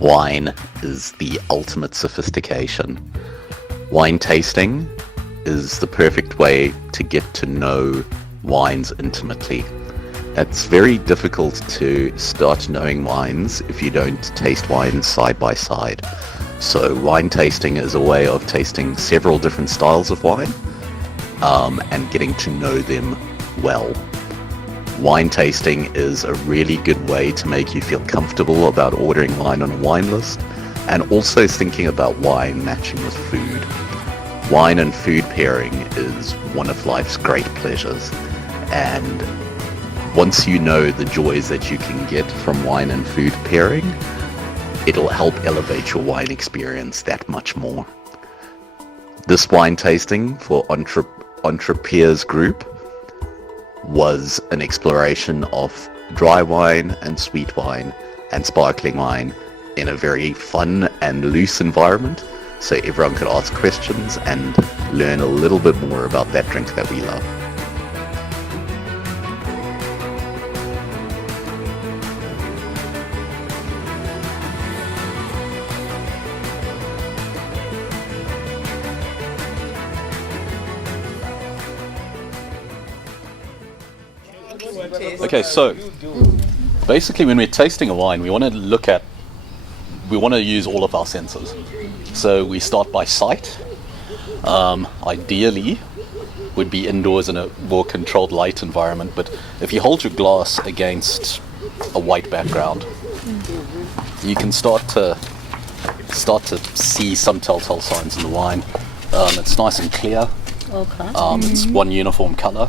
Wine is the ultimate sophistication. Wine tasting is the perfect way to get to know wines intimately. It's very difficult to start knowing wines if you don't taste wines side by side. So wine tasting is a way of tasting several different styles of wine and getting to know them well. Wine tasting is a really good way to make you feel comfortable about ordering wine on a wine list, and also thinking about wine matching with food. Wine and food pairing is one of life's great pleasures, and once you know the joys that you can get from wine and food pairing, it'll help elevate your wine experience that much more. This wine tasting for EntrePeers group was an exploration of dry wine and sweet wine and sparkling wine in a very fun and loose environment, so everyone could ask questions and learn a little bit more about that drink that we love. Okay, so basically when we're tasting a wine, we want to use all of our senses. So we start by sight. Ideally would be indoors in a more controlled light environment, but if you hold your glass against a white background, you can start to see some telltale signs in the wine. It's nice and clear. Okay. It's one uniform color.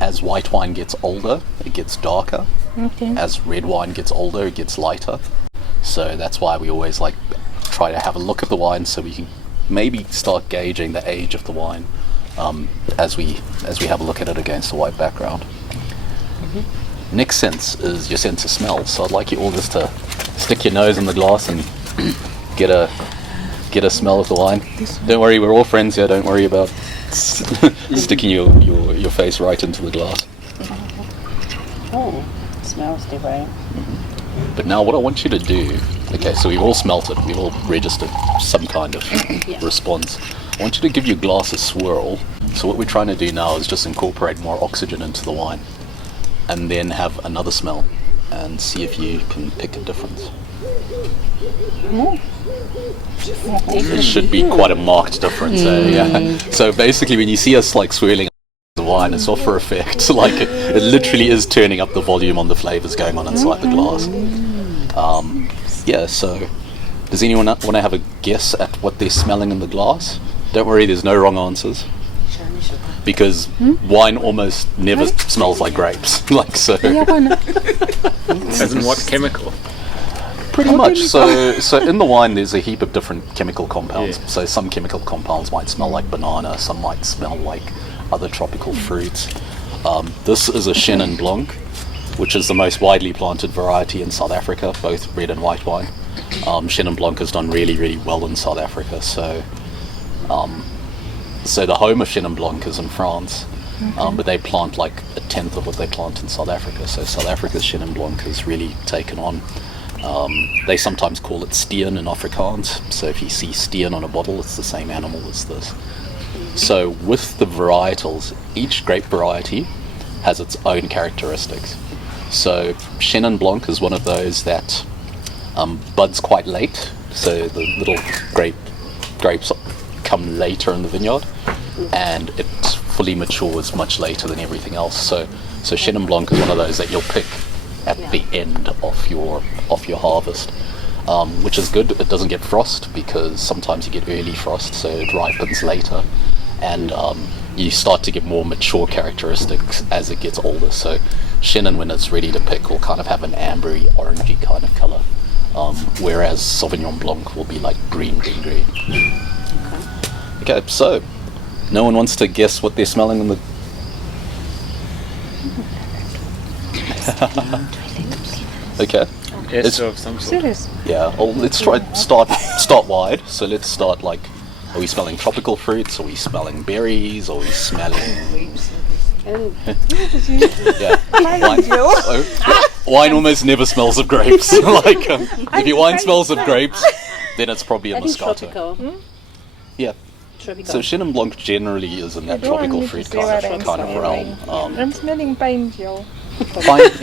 As white wine gets older, it gets darker. Okay. As red wine gets older, it gets lighter. So that's why we always try to have a look at the wine, so we can maybe start gauging the age of the wine as we have a look at it against a white background. Mm-hmm. Next sense is your sense of smell. So I'd like you all just to stick your nose in the glass and get a smell of the wine. Don't worry, we're all friends here. Don't worry about sticking your face right into the glass. Oh, smells different. But now what I want you to do, okay, so we've all smelt it, we've all registered some kind of response. I want you to give your glass a swirl. So what we're trying to do now is just incorporate more oxygen into the wine, and then have another smell and see if you can pick a difference. It should be quite a marked difference. Yeah. So basically when you see us swirling the wine, it's not for effect. It literally is turning up the volume on the flavors going on inside the glass. So does anyone want to have a guess at what they're smelling in the glass? Don't worry, there's no wrong answers, because wine almost never smells like grapes. So As in what chemical? pretty much. So in the wine there's a heap of different chemical compounds. Yeah. So some chemical compounds might smell like banana, some might smell like other tropical fruits. This is a Chenin Blanc, which is the most widely planted variety in South Africa, both red and white wine. Chenin Blanc has done really, really well in South Africa. So the home of Chenin Blanc is in France, but they plant a tenth of what they plant in South Africa. So South Africa's Chenin Blanc has really taken on. They sometimes call it steen in Afrikaans. So if you see steen on a bottle, it's the same animal as this. So with the varietals, each grape variety has its own characteristics. So Chenin Blanc is one of those that buds quite late. So the little grapes come later in the vineyard, and it fully matures much later than everything else. So Chenin Blanc is one of those that you'll pick at the end of your harvest, which is good. It doesn't get frost, because sometimes you get early frost, so it ripens later, and you start to get more mature characteristics as it gets older. So Chenin, when it's ready to pick, will kind of have an ambery, orangey kind of color, whereas Sauvignon Blanc will be green. Okay, so no one wants to guess what they're smelling in the Okay. Ester of some sort. Serious? Yeah. Well, let's try start wide. So let's start are we smelling tropical fruits? Are we smelling berries? Are we smelling? And Yeah. Wine. wine almost never smells of grapes. Like, if your wine smells of grapes, then it's probably a I think Moscato. tropical. Yeah. Tropical. So Chenin Blanc generally is in that tropical fruit kind of realm. I'm smelling pine, Joe. Fine. It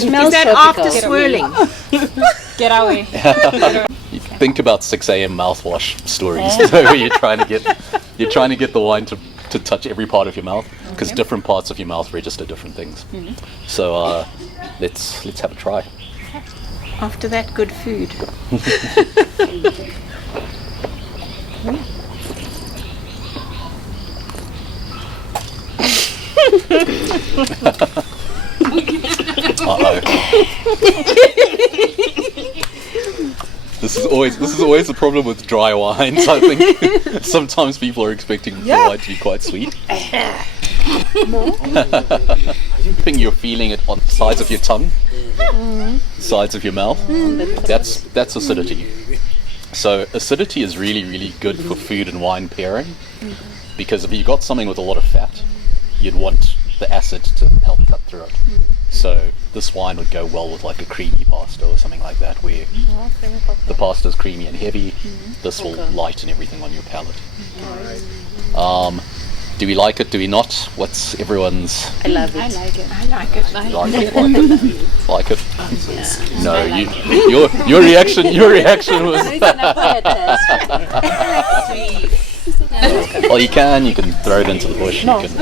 smells Is that tropical. after swirling? Get away. You think about 6 a.m. mouthwash stories where you're trying to get the wine to touch every part of your mouth, because different parts of your mouth register different things. So let's have a try. After that, good food. Uh-oh. This is always the problem with dry wines. I think sometimes people are expecting the wine to be quite sweet. I think you're feeling it on the sides of your tongue, sides of your mouth. That's acidity. So acidity is really, really good for food and wine pairing, because if you got something with a lot of fat, you'd want the acid to help cut through it. So this wine would go well with like a creamy pasta or something like that, where the pasta's creamy and heavy. This will lighten everything on your palate. Do we like it? Do we not? What's everyone's? I love it. I like it. I like it. Like it? Like it? No, your reaction was. Well, you can throw it into the bush. No. You can.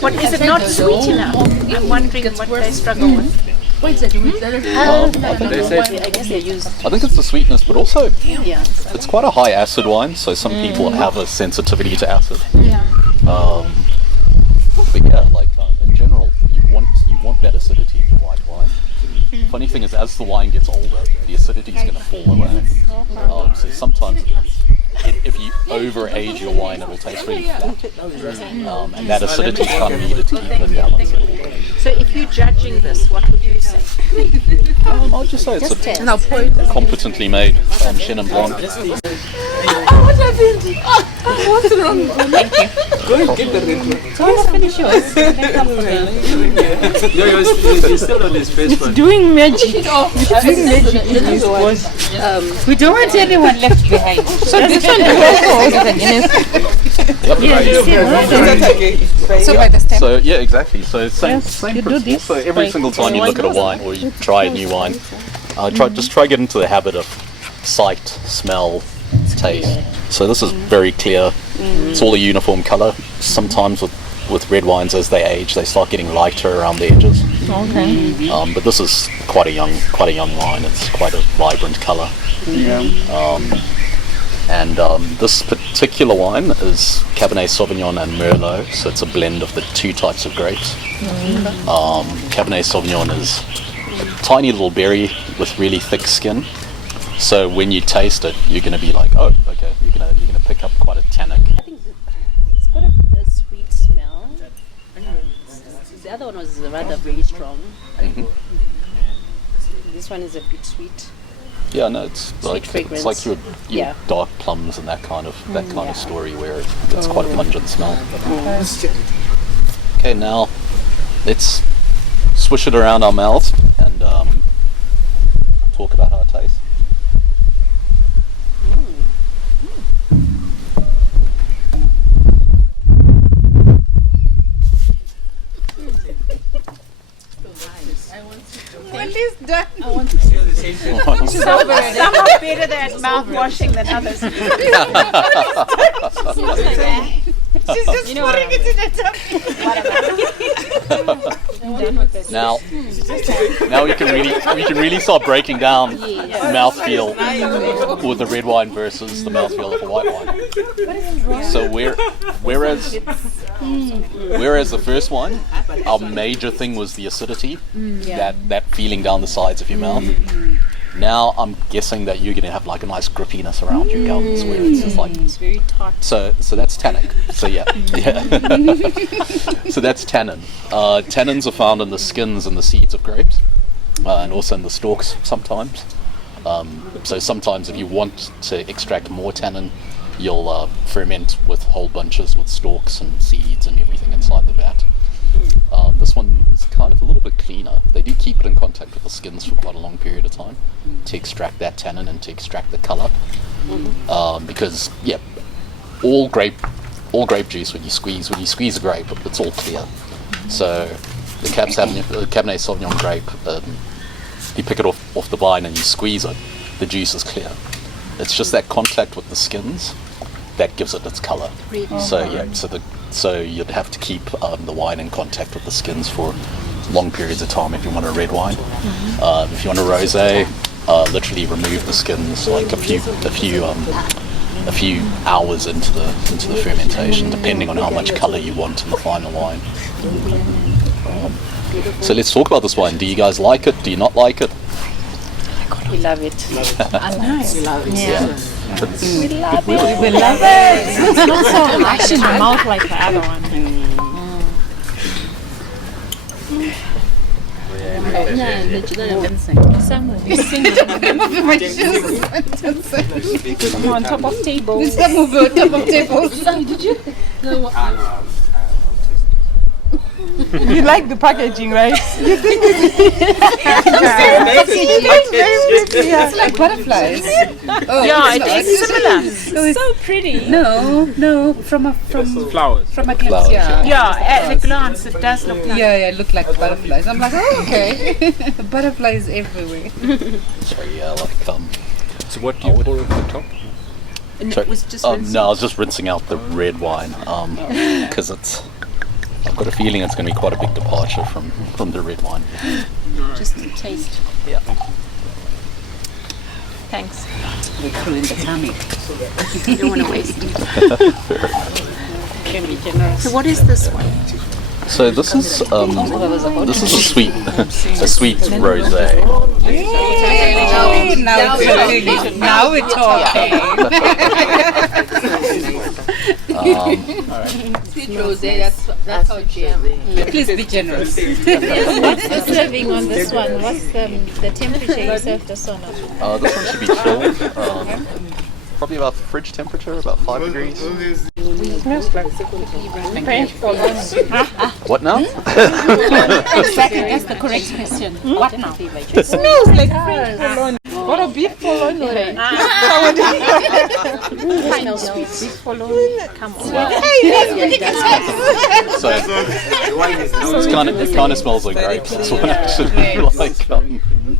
What is it not sweet enough? I'm wondering what they struggle with. I I guess they use. I think it's the sweetness, but also Yeah. it's quite a high acid wine. So some people have a sensitivity to acid. But yeah, like in general, you want that acidity in your white wine. Funny thing is, as the wine gets older, the acidity is going to fall away. So sometimes, if you over-age your wine, it will taste really flat. And that acidity is kind of needed to keep it in balance. So if you're judging this, what would you say? I'll just say it's a competently made Chenin Blanc. What happened? What's wrong? Finish yours. You're still on his face, man. Doing magic. It's doing magic in this voice. We don't want anyone left behind. So this one So by the stem. So yeah, exactly. So same principle. So every single time you look at a wine or you try a new wine, just try get into the habit of sight, smell, taste. So this is very clear. It's all a uniform color. Sometimes with red wines, as they age, they start getting lighter around the edges. Okay. But this is quite a young wine. It's quite a vibrant color. And this particular wine is Cabernet Sauvignon and Merlot, so it's a blend of the two types of grapes. Cabernet Sauvignon is a tiny little berry with really thick skin. So when you taste it, you're going to be like, oh, okay, you're going to pick up quite a tannic. I think it's got a sweet smell. The other one was rather very strong. This one is a bit sweet. Yeah, no, it's like your Yeah. dark plums and that kind of story where it's quite a pungent smell. Okay, now let's swish it around our mouths and talk about how it tastes. Well, it's done. Some are better at mouth washing than others. She's just putting it in a tummy. Now we can really start breaking down mouthfeel with the red wine versus the mouthfeel of a white wine. So whereas the first wine, our major thing was the acidity, that feeling down the sides of your mouth. Now I'm guessing that you're going to have like a nice grippiness around your gums where it's just like It's very tart. so that's tannic. So yeah. So that's tannin. Tannins are found in the skins and the seeds of grapes, and also in the stalks sometimes. So sometimes if you want to extract more tannin, you'll ferment with whole bunches with stalks and seeds and everything inside the vat. This one is kind of a little bit cleaner. They do keep it in contact with the skins for quite a long period of time to extract that tannin and to extract the colour. Because all grape juice when you squeeze a grape, it's all clear. So the Cabernet Sauvignon grape, you pick it off the vine and you squeeze it, the juice is clear. It's just that contact with the skins that gives it its colour. So you'd have to keep the wine in contact with the skins for long periods of time if you want a red wine. If you want a rosé, literally remove the skins like a few hours into the fermentation, depending on how much colour you want in the final wine. So let's talk about this wine. Do you guys like it? Do you not like it? We love it. Nice. We love it. Yeah. We love it. It's not so much in the mouth like the other one. On top of tables. Did you? You like the packaging, right? You think it's like butterflies. Yeah, it is similar. It's so pretty. No, from a Flowers. glance, yeah. Yeah, at a glance it does look like. Yeah, it looked like butterflies. I'm like, oh, okay. Butterflies everywhere. So yeah, like So what do you pour over the top? It was just no, I was just rinsing out the red wine because I've got a feeling it's going to be quite a big departure from the red wine. just to taste. Yeah. Thanks. We're through in the tummy. You don't want to waste it. Can be generous. So what is this one? So this is a sweet rosé. Yay! Now we're talking. Sweet rosé. That's our jam. Please be generous. What's the serving on this one? What's the temperature you served us on? This one should be chilled. Probably about fridge temperature, about 5 degrees. What now? Exactly, that's the correct question. What now? It smells like French cologne. What a beef cologne. Smells sweet. Beef cologne. Come on. So it kind of smells like grapes. This one actually like.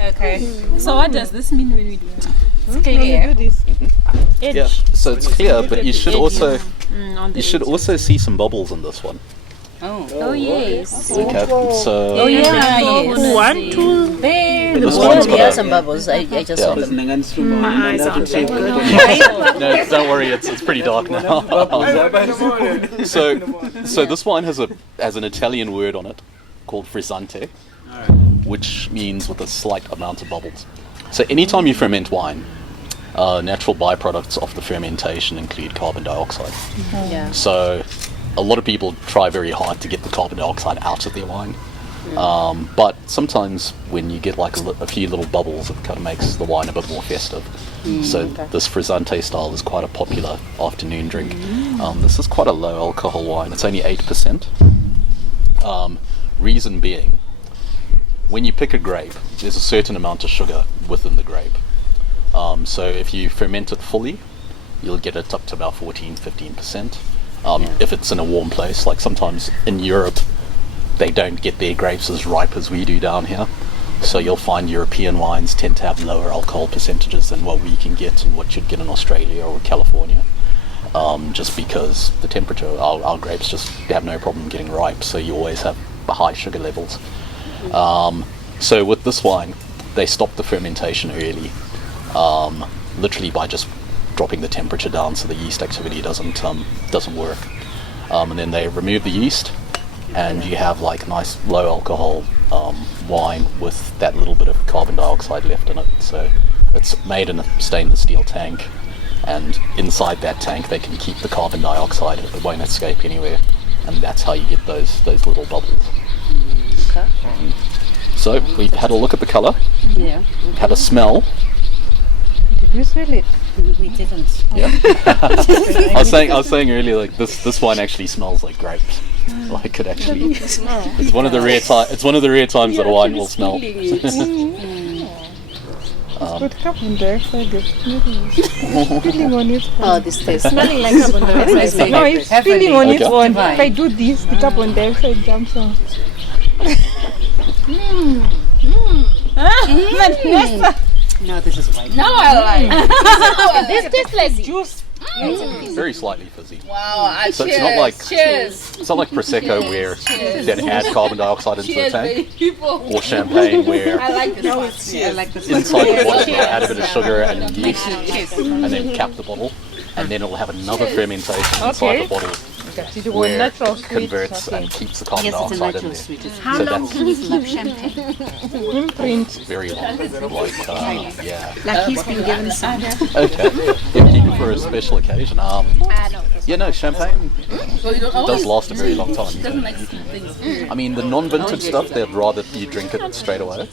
Okay. So what does this mean when we do it? It's clear. Yeah, so it's clear, but you should also see some bubbles in this one. Oh yes. Okay, so Oh yeah, yes. 1, 2. There. This one's got There are a- some bubbles. I just saw them. My eyes aren't that good. no, don't worry, it's pretty dark now. So this wine has an Italian word on it called frizzante, which means with a slight amount of bubbles. So anytime you ferment wine, natural byproducts of the fermentation include carbon dioxide. Yeah. So a lot of people try very hard to get the carbon dioxide out of their wine. But sometimes when you get like a few little bubbles, it kind of makes the wine a bit more festive. So this frizzante style is quite a popular afternoon drink. This is quite a low alcohol wine. It's only 8%. Reason being, when you pick a grape, there's a certain amount of sugar within the grape. So if you ferment it fully, you'll get it up to about 14-15%. If it's in a warm place, like sometimes in Europe, they don't get their grapes as ripe as we do down here. So you'll find European wines tend to have lower alcohol percentages than what we can get and what you'd get in Australia or California. Just because the temperature, our grapes just have no problem getting ripe, so you always have high sugar levels. So with this wine, they stop the fermentation early, literally by just dropping the temperature down so the yeast activity doesn't work. And then they remove the yeast, and you have like nice low alcohol wine with that little bit of carbon dioxide left in it. So it's made in a stainless steel tank, and inside that tank they can keep the carbon dioxide. It won't escape anywhere, and that's how you get those little bubbles. Okay. So we had a look at the colour, Yeah. had a smell. You smell it? We didn't. Yeah. I was saying earlier, like this wine actually smells like grapes. Like it actually. It's one of the rare times that a wine will smell. With carbon dioxide, it's feeling on its own. Oh, this tastes Smelling like carbon dioxide. No, it's feeling on its Okay. own. If I do this, the carbon dioxide jumps on. No, this is white. No, I like. This tastes like juice. Very slightly fizzy. Wow, So it's not like cheers. it's not like prosecco where you then add carbon dioxide into the tank, People. or champagne where I like this one. I like this inside the bottle you add a bit of sugar and yeast, and then cap the bottle, and then it'll have another fermentation inside the bottle You do where natural it sweet. converts and keeps the carbon Yes, it's a dioxide in natural there. sweet. How So long that's can you love champagne? Imprint. very long. Like yeah. Like he's been given some. Okay. Yeah, keep it for a special occasion. Yeah, no, champagne does last a very long time. I mean, the non-vintage stuff, they'd rather you drink it straight away.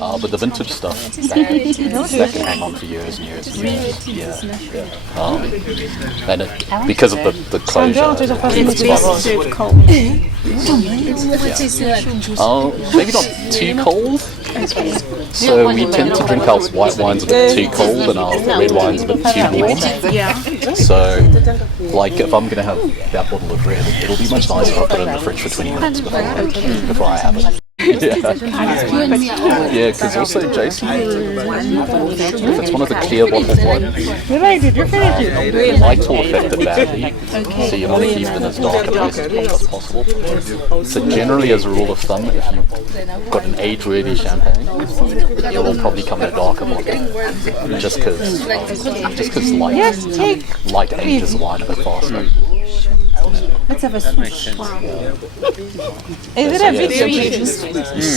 But the vintage stuff, that can hang on for years and years and years. Yeah. And because of the closure, it's served cold. maybe not too cold. So we tend to drink our white wines a bit too cold and our red wines a bit too warm. So, like if I'm going to have that bottle of red, it'll be much nicer if I put it in the fridge for 20 minutes before I have it. Yeah, because also Jason, if it's one of the clear bottled ones, You liked it, you finished it. the light will affect it badly, so you want to keep it in as dark a place as possible. So generally, as a rule of thumb, if you've got an age-worthy champagne, it will probably come in a darker bottle, just because light ages wine a bit faster. Let's have a switch. Is it a video?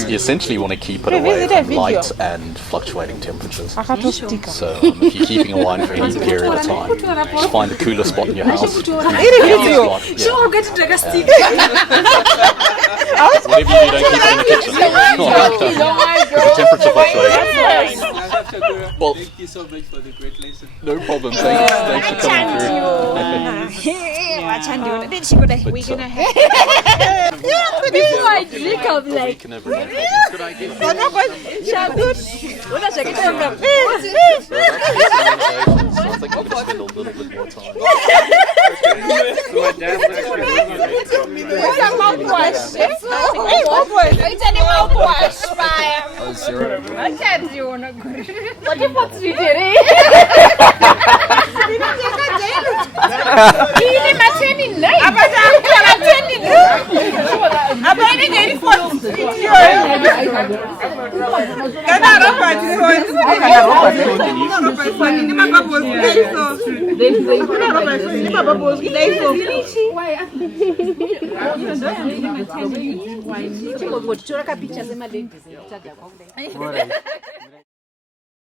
You essentially want to keep it away from light and fluctuating temperatures. I have to stick. So if you're keeping a wine for any period of time, just find a cooler spot in your house. Whatever you do, don't keep it in the kitchen. The temperature fluctuating. Well, Thank you so much for the great lesson. no problem. Thanks for coming through. We're gonna have. Before I drink, I'm like, Can everyone help? So I think I'm going to spend a little bit more time. Why?